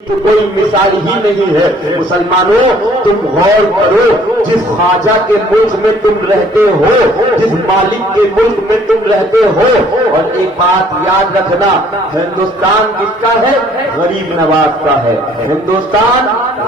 تو کوئی مثال ہی نہیں ہے۔ مسلمانوں تم غور کرو، جس خواجہ کے ملک میں تم رہتے ہو، جس مالک کے ملک میں تم رہتے ہو، اور ایک بات یاد رکھنا، ہندوستان کس کا ہے؟ غریب نواز کا ہے۔ ہندوستان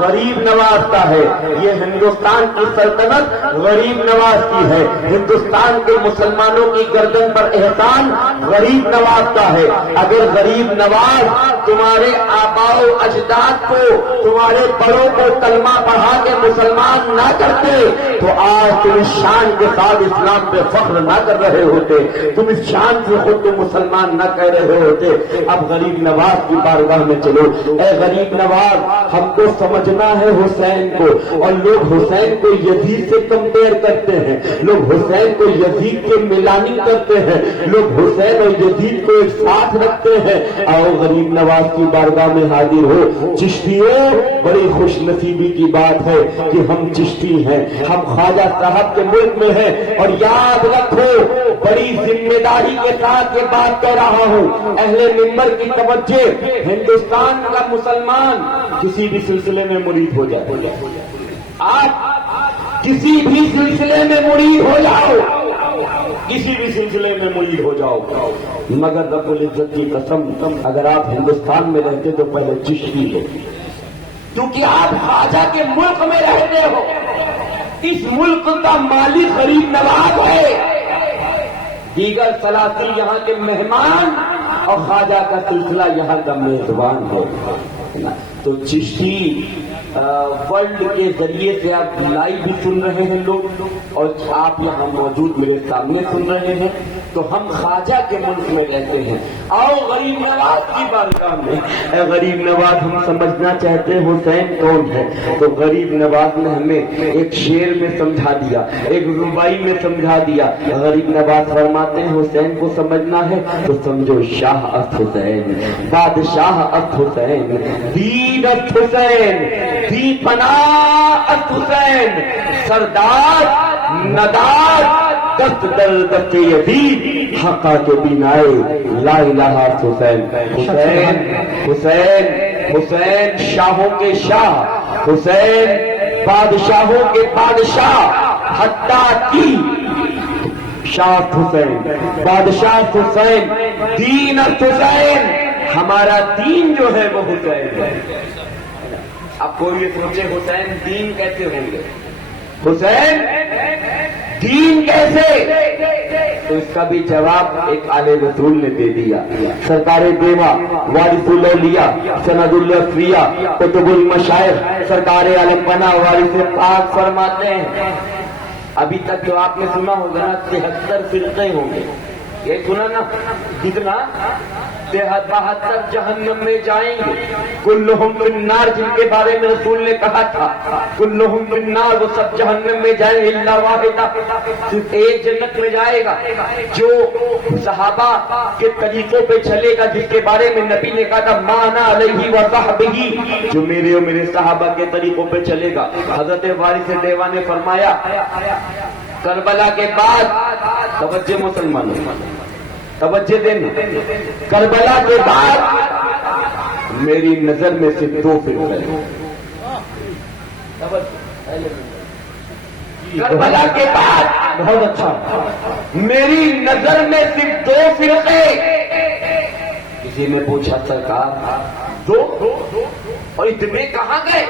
غریب نواز کا ہے۔ یہ ہندوستان کی سلطنت غریب نواز کی ہے۔ ہندوستان کے مسلمانوں کی گردن پر احسان غریب نواز کا ہے۔ اگر غریب نواز تمہارے آباء و اجداد کو، تمہارے بڑوں کو کلمہ پڑھا کے مسلمان نہ کرتے تو آج تم اس شان کے ساتھ اسلام پہ فخر نہ کر رہے ہوتے، تم اس شان سے خود تم مسلمان نہ کہہ رہے ہوتے۔ اب غریب نواز کی بارگاہ میں چلو۔ اے غریب نواز، ہم کو سمجھنا ہے حسین کو، اور لوگ حسین کو یزید سے کمپیئر کرتے ہیں، لوگ حسین کو یزید کے ملانی کرتے ہیں، لوگ حسین اور یزید کو ایک ساتھ رکھتے ہیں۔ آؤ غریب نواز کی بارگاہ میں حاضر ہو۔ چشتیوں، بڑی خوش نصیبی کی بات ہے کہ ہم چشتی ہیں، ہم خواجہ صاحب کے ملک میں ہیں، اور یاد رکھو، بڑی ذمہ داری کے ساتھ یہ بات کہہ رہا ہوں، اہل منبر کی توجہ، ہندوستان کا مسلمان کسی بھی سلسلے میں مرید ہو جائے، آپ کسی بھی سلسلے میں مرید ہو جاؤ، کسی بھی سلسلے میں مرید ہو جاؤ، مگر رب العزت کی قسم، اگر آپ ہندوستان میں رہتے تو پہلے چشتی ہو، کیونکہ آپ خواجہ کے ملک میں رہتے ہو۔ اس ملک کا مالک غریب نواز ہے، دیگر سلاطین یہاں کے مہمان، اور خواجہ کا سلسلہ یہاں کا میزبان ہے۔ تو چشتی ورلڈ کے ذریعے سے آپ لائیو بھی سن رہے ہیں لوگ، اور آپ یہاں موجود میرے سامنے سن رہے ہیں، تو ہم خواجہ کے ملک میں رہتے ہیں۔ آؤ غریب نواز کی بارگاہ میں۔ اے غریب نواز، ہم سمجھنا چاہتے ہیں حسین کون ہے، تو غریب نواز نے ہمیں ایک شعر میں سمجھا دیا، ایک ربائی میں سمجھا دیا۔ غریب نواز فرماتے ہیں حسین کو سمجھنا ہے تو سمجھو شاہ است حسین، بادشاہ است حسین، دین است حسین، دی پناہ است حسین، سردار ندار دست در دست یزید، حقا کے بینائے لا الہ است حسین۔ حسین حسین حسین شاہوں کے شاہ، حسین بادشاہوں کے بادشاہ، حتیٰ کی شاہ حسین، بادشاہ حسین، دین است حسین، ہمارا دین جو ہے وہ حسین ہے۔ اب کوئی یہ سوچے حسین دین کیسے ہوں گے، حسین دین کیسے، تو اس کا بھی جواب ایک عالم رسول نے دے دیا۔ سرکار دیوا، وارث الاولیاء، سند الاصفیاء، قطب المشائخ، سرکار عالم پناہ وارث پاک فرماتے ہیں، ابھی تک جو آپ نے سنا ہوگا نا 73 فرقے ہوں گے، یہ سنا نا کتنا، 72 جہنم میں جائیں گے، کلہم فی النار، جن کے بارے میں رسول نے کہا تھا کلہم فی النار، وہ سب جہنم میں جائیں گے الا واحدہ، صرف ایک جنت میں جائے گا، جو صحابہ کے طریقوں پہ چلے گا، جس کے بارے میں نبی نے کہا تھا ما انا علیہ وصحبہ، جو میرے اور میرے صحابہ کے طریقوں پہ چلے گا۔ حضرت وارث دیوا نے فرمایا کربلا کے بعد، توجہ مسلمانوں توجہ دینا، کربلا کے بعد میری نظر میں صرف 2 فرقے ہیں، کربلا کے بعد بہت اچھا، میری نظر میں صرف 2 فرقے۔ کسی نے پوچھا سرکار 2 اور اتنے کہاں گئے؟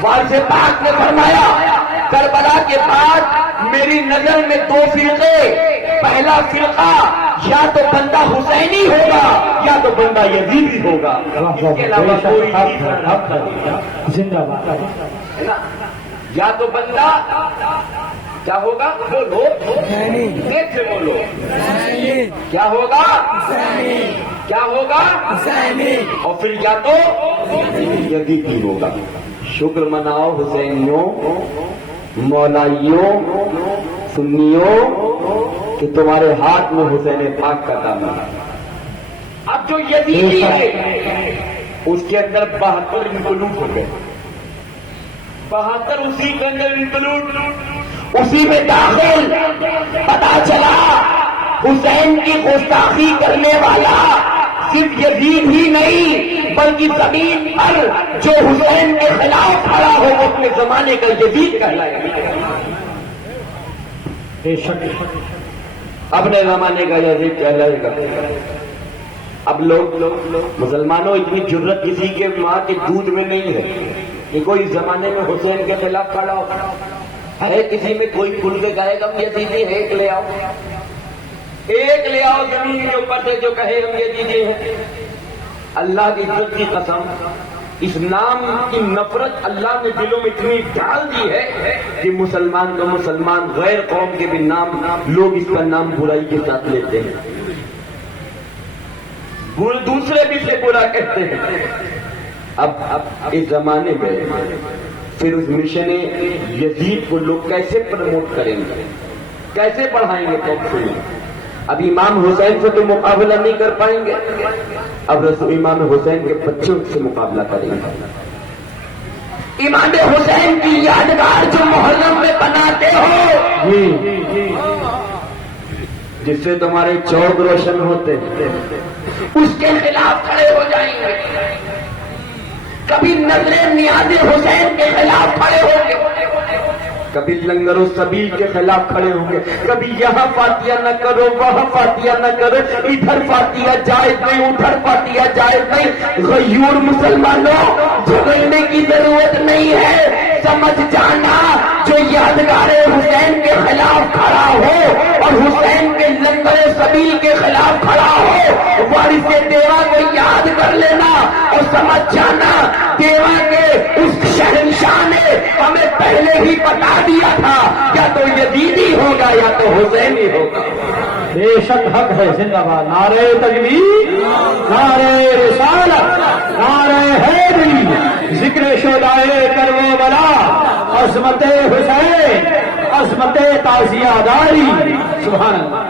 وارث پاک نے فرمایا کربلا کے بعد میری نظر میں 2 فرقے، پہلا فرقہ یا تو بندہ حسینی ہوگا یا تو بندہ یزیدی ہوگا، اس کے علاوہ کوئی زندہ باد ہے نا، یا تو بندہ کیا ہوگا، بولو دیکھ سے بولو، کیا ہوگا، کیا ہوگا، اور پھر یا تو یزیدی ہوگا۔ شکر مناؤ حسینیوں، مولائیوں، سنیوں، کہ تمہارے ہاتھ میں حسین پاک کا دامن ہے۔ اب جو یزیدی ہے اس کے اندر 72 انکلوڈ ہو گئے، 72 اسی کے اندر انکلوڈ، اسی میں داخل۔ پتا چلا حسین کی گستاخی کرنے والا صرف یزید ہی نہیں بلکہ زمین پر جو حسین کے خلاف کھڑا ہو وہ اپنے زمانے کا یزید کہلائے گا. بے شک اپنے زمانے کا یزید کہلائے گا. اب لوگ مسلمانوں اتنی جرت کسی کے ماں کے دودھ میں نہیں ہے کہ کوئی زمانے میں حسین کے خلاف کھڑا ہو. ہے کسی میں کوئی کھل کے کہے گا یزیدی ہے؟ ایک لے آؤ زمین کے اوپر سے جو کہے ہم یزیدی ہیں. اللہ کی عزت کی قسم اس نام کی نفرت اللہ نے دلوں میں اتنی ڈال دی ہے کہ مسلمان کا مسلمان غیر قوم کے بھی نام لوگ اس کا نام برائی کے ساتھ لیتے ہیں. دوسرے بھی سے برا کہتے ہیں. اب اس زمانے میں پھر اس مشن یزید کو لوگ کیسے پروموٹ کریں گے, کیسے پڑھائیں گے قوم کو؟ اب امام حسین سے تو مقابلہ نہیں کر پائیں گے, اب رسول امام حسین کے بچوں سے مقابلہ کریں گے. امام حسین کی یادگار جو محرم میں بناتے ہو جس سے تمہارے چوک روشن ہوتے ہیں اس کے خلاف کھڑے ہو جائیں گے. کبھی نظر نیاز حسین کے خلاف کھڑے ہوں گے, کبھی لنگر و سبیل کے خلاف کھڑے ہوں گے. کبھی یہاں فاتحہ نہ کرو, وہاں فاتحہ نہ کرو, ادھر فاتحہ جائز نہیں, ادھر فاتحہ جائز نہیں. غیور مسلمانوں جھگڑنے کی ضرورت نہیں ہے. سمجھ جانا جو یادگار حسین کے خلاف کھڑا ہو اور حسین کے لنگر سبیل کے خلاف کھڑا ہو وارث دیوا کو یاد کر لینا اور سمجھ جانا دیوا کے اس شہنشاہ نے ہمیں پہلے ہی بتا دیا تھا یا تو یزیدی ہوگا یا تو حسینی ہوگا. بے شک حق ہے. زندہ باد نعرہ تکبیر, نعرہ رسالت, نعرہ حیدری, ذکر شہدائے کربلا, عظمت حسین, عظمت تعزیہ داری. سبحان اللہ.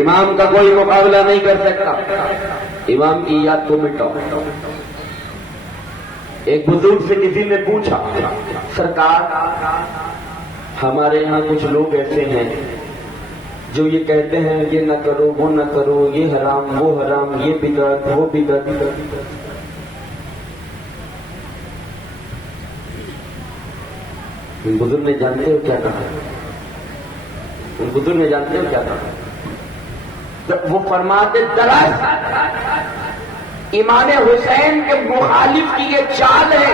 امام کا کوئی مقابلہ نہیں کر سکتا. امام کی یاد کو مٹاؤ. ایک بزرگ سے کسی نے پوچھا, سرکار ہمارے یہاں کچھ لوگ ایسے ہیں جو یہ کہتے ہیں یہ نہ کرو, وہ نہ کرو, یہ حرام, وہ حرام, یہ بدعت, وہ بدعت. ان بزرگ نے جانتے ہو کیا کہا؟ ان بزرگ نے جانتے ہو کیا کہا؟ جب وہ فرماتے دراصل امام حسین کے مخالف کی یہ چال ہے.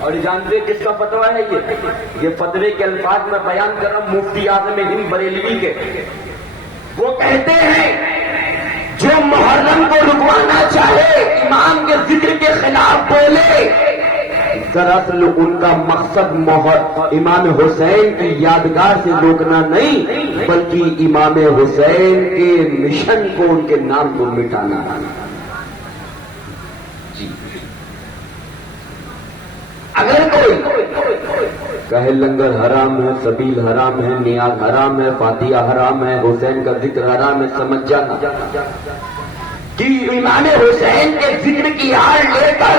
اور جانتے کس کا فتویٰ ہے؟ یہ فتوے کے الفاظ میں بیان کر رہا ہوں مفتی اعظم ہند بریلوی کے. وہ کہتے ہیں جو محرم کو رکوانا چاہے, امام کے ذکر کے خلاف بولے, دراصل ان کا مقصد امام حسین کی یادگار سے روکنا نہیں بلکہ امام حسین کے مشن کو, ان کے نام کو مٹانا. جی اگر کوئی کہے لنگر حرام ہے, سبیل حرام ہے, نیاز حرام ہے, فاتحہ حرام ہے, حسین کا ذکر حرام ہے, سمجھ جانا کہ امام حسین کے ذکر کی آڑ لے کر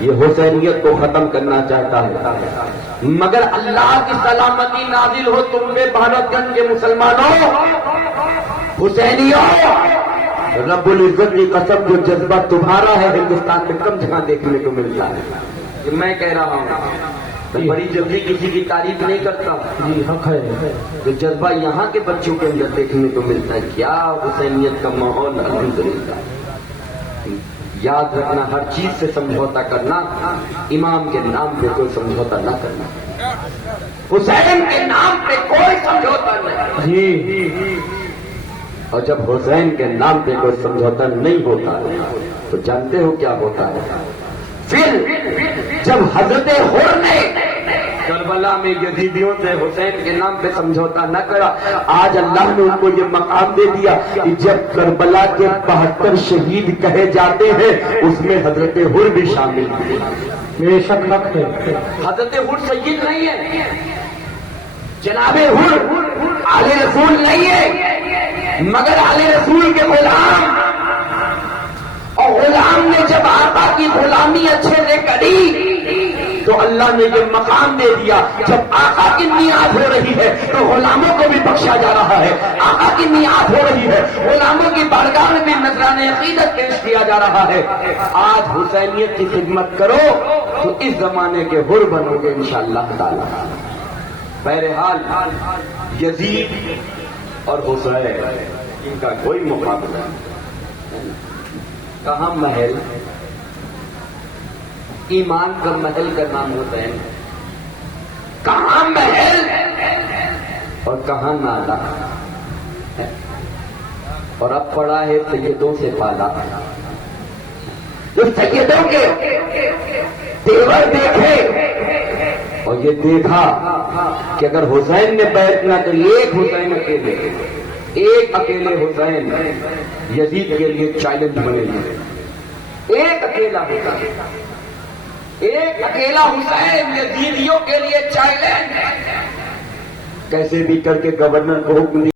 یہ حسینیت کو ختم کرنا چاہتا ہے. مگر اللہ کی سلامتی نازل ہو تم پہ بھارت گنج کے مسلمانوں, حسینیوں, رب العزت کی قسم جو جذبہ تمہارا ہے ہندوستان میں کم جگہ دیکھنے کو ملتا ہے. میں کہہ رہا ہوں بڑی جلدی کسی کی تعریف نہیں کرتا. جی حق ہے. جو جذبہ یہاں کے بچوں کے اندر دیکھنے کو ملتا ہے, کیا حسینیت کا ماحول الحمدللہ. یاد رکھنا ہر چیز سے سمجھوتا کرنا, امام کے نام پہ کوئی سمجھوتا نہ کرنا, حسین کے نام پہ کوئی سمجھوتا نہیں. جی اور جب حسین کے نام پہ کوئی سمجھوتا نہیں ہوتا تو جانتے ہو کیا ہوتا ہے؟ پھر جب حضرت حر نے کربلا میں یزیدیوں سے حسین کے نام پہ سمجھوتا نہ کرا, آج اللہ نے ان کو یہ مقام دے دیا کہ جب کربلا کے 72 شہید کہے جاتے ہیں اس میں حضرت حر بھی شامل ہیں. بے شک حق ہے. حضرت حر سید نہیں ہے, جناب حر آل رسول نہیں ہے, مگر آل رسول کے غلام. اور غلام نے جب آقا کی غلامی اچھے سے کری تو اللہ نے یہ مقام دے دیا، جب آقا کی نیاد ہو رہی ہے تو غلاموں کو بھی بخشا جا رہا ہے، آقا کی نیاد ہو رہی ہے غلاموں کی بارگاہ میں بھی نذران عقیدت پیش کیا جا رہا ہے۔ آج حسینیت کی خدمت کرو تو اس زمانے کے حر بنو گے انشاءاللہ تعالی۔ بہرحال یزید اور حسین ان کا کوئی مقابلہ نہیں۔ کہاں محل، ایمان کا محل کا نام حسین، کہاں محل اور کہاں نالا، اور اب پڑا ہے سیدوں سے پالا۔ جو سیدوں کے تیور دیکھے اور یہ دیکھا کہ اگر حسین نے بیعت نہ کری، ایک حسین اکیلے، ایک اکیلے حسین یزید کے لیے چیلنج بنے گی، ایک اکیلا حسین، ایک اکیلا حسین یزیدیوں کے لیے چیلنج، کیسے بھی کر کے گورنر کو حکم دیا